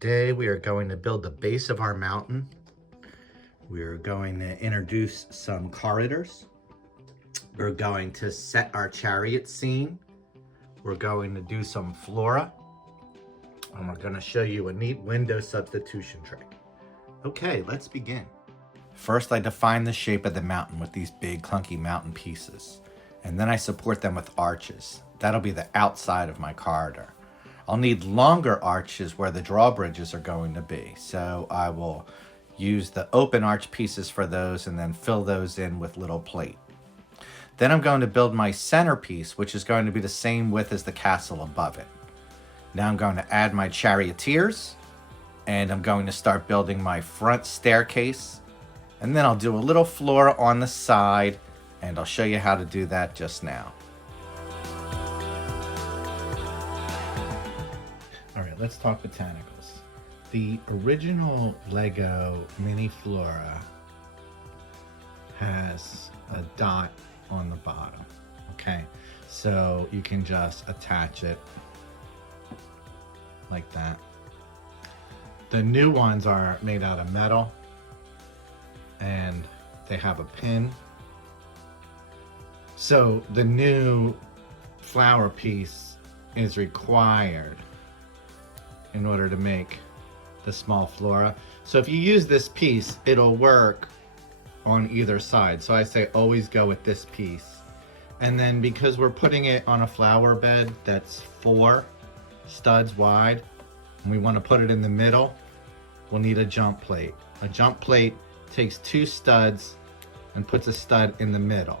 Today we are going to build the base of our mountain. We are going to introduce some corridors. We're going to set our chariot scene. We're going to do some flora. And we're going to show you a neat window substitution trick. Okay, let's begin. First, I define the shape of the mountain with these big clunky mountain pieces. And then I support them with arches. That'll be the outside of my corridor. I'll need longer arches where the drawbridges are going to be. So I will use the open arch pieces for those and then fill those in with little plate. Then I'm going to build my centerpiece, which is going to be the same width as the castle above it. Now I'm going to add my charioteers, and I'm going to start building my front staircase. And then I'll do a little flora on the side, and I'll show you how to do that just now. All right, let's talk botanicals. The original Lego mini flora has a dot on the bottom, okay? So you can just attach it like that. The new ones are made out of metal and they have a pin. So the new flower piece is required in order to make the small flora. So if you use this piece, it'll work on either side. So I say always go with this piece. And then because we're putting it on a flower bed that's 4 studs wide, and we want to put it in the middle, we'll need a jump plate. A jump plate takes 2 studs and puts a stud in the middle.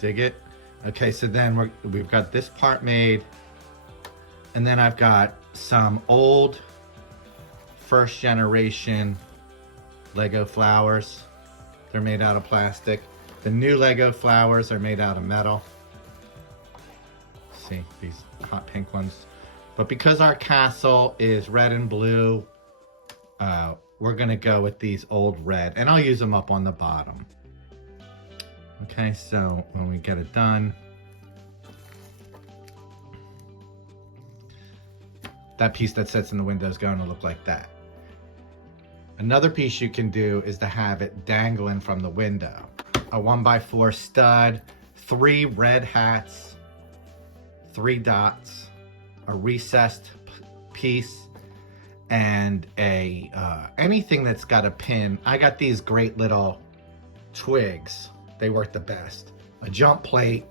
Dig it? Okay, so then we've got this part made, and then I've got some old first generation Lego flowers. They're made out of plastic. The new Lego flowers are made out of metal. See, these hot pink ones. But because our castle is red and blue, we're gonna go with these old red, and I'll use them up on the bottom. Okay, so when we get it done, that piece that sits in the window is going to look like that. Another piece you can do is to have it dangling from the window. A 1x4 stud, 3 red hats, 3 dots, a recessed piece, and a anything that's got a pin. I got these great little twigs. They work the best. A jump plate,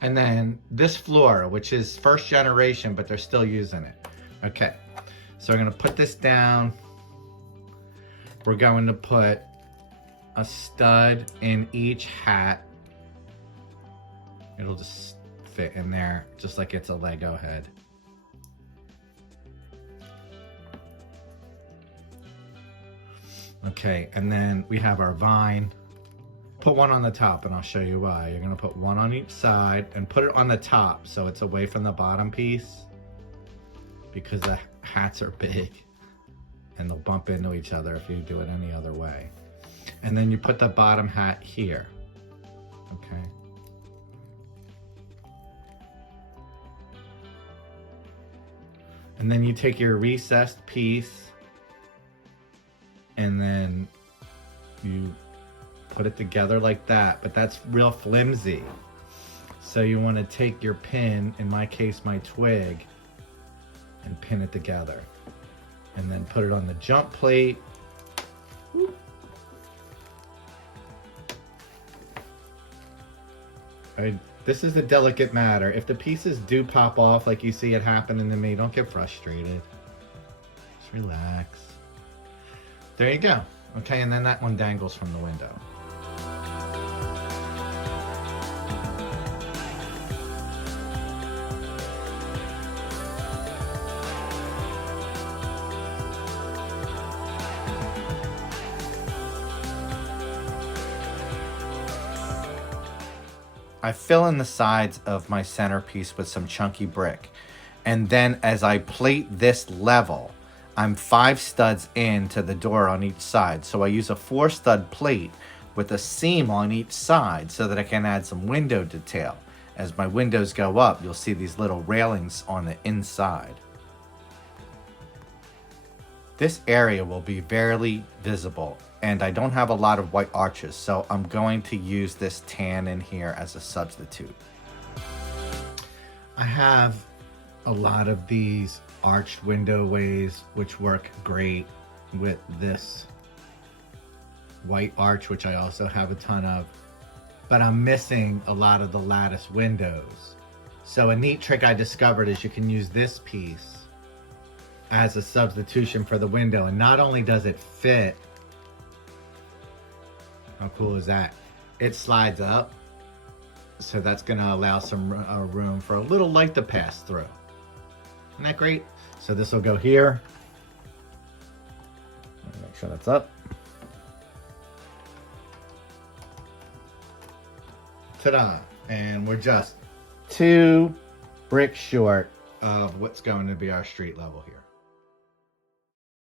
and then this floor, which is first generation, but they're still using it. Okay, so we're gonna put this down. We're going to put a stud in each hat. It'll just fit in there, just like it's a Lego head. Okay, and then we have our vine. Put one on the top and I'll show you why. You're gonna put one on each side and put it on the top so it's away from the bottom piece, because the hats are big and they'll bump into each other if you do it any other way. And then you put the bottom hat here, okay? And then you take your recessed piece and then you put it together like that, but that's real flimsy. So you want to take your pin, in my case my twig, and pin it together. And then put it on the jump plate. This is a delicate matter. If the pieces do pop off like you see it happening to me, don't get frustrated. Just relax. There you go. Okay, and then that one dangles from the window. I fill in the sides of my centerpiece with some chunky brick. And then as I plate this level, I'm 5 studs into the door on each side. So I use a 4 stud plate with a seam on each side so that I can add some window detail. As my windows go up, you'll see these little railings on the inside. This area will be barely visible, and I don't have a lot of white arches, so I'm going to use this tan in here as a substitute. I have a lot of these arched window ways which work great with this white arch, which I also have a ton of, but I'm missing a lot of the lattice windows. So a neat trick I discovered is you can use this piece as a substitution for the window, and not only does it fit, how cool is that? It slides up, so that's gonna allow some room for a little light to pass through. Isn't that great? So this will go here. Make sure that's up. Ta-da! And we're just 2 bricks short of what's going to be our street level here.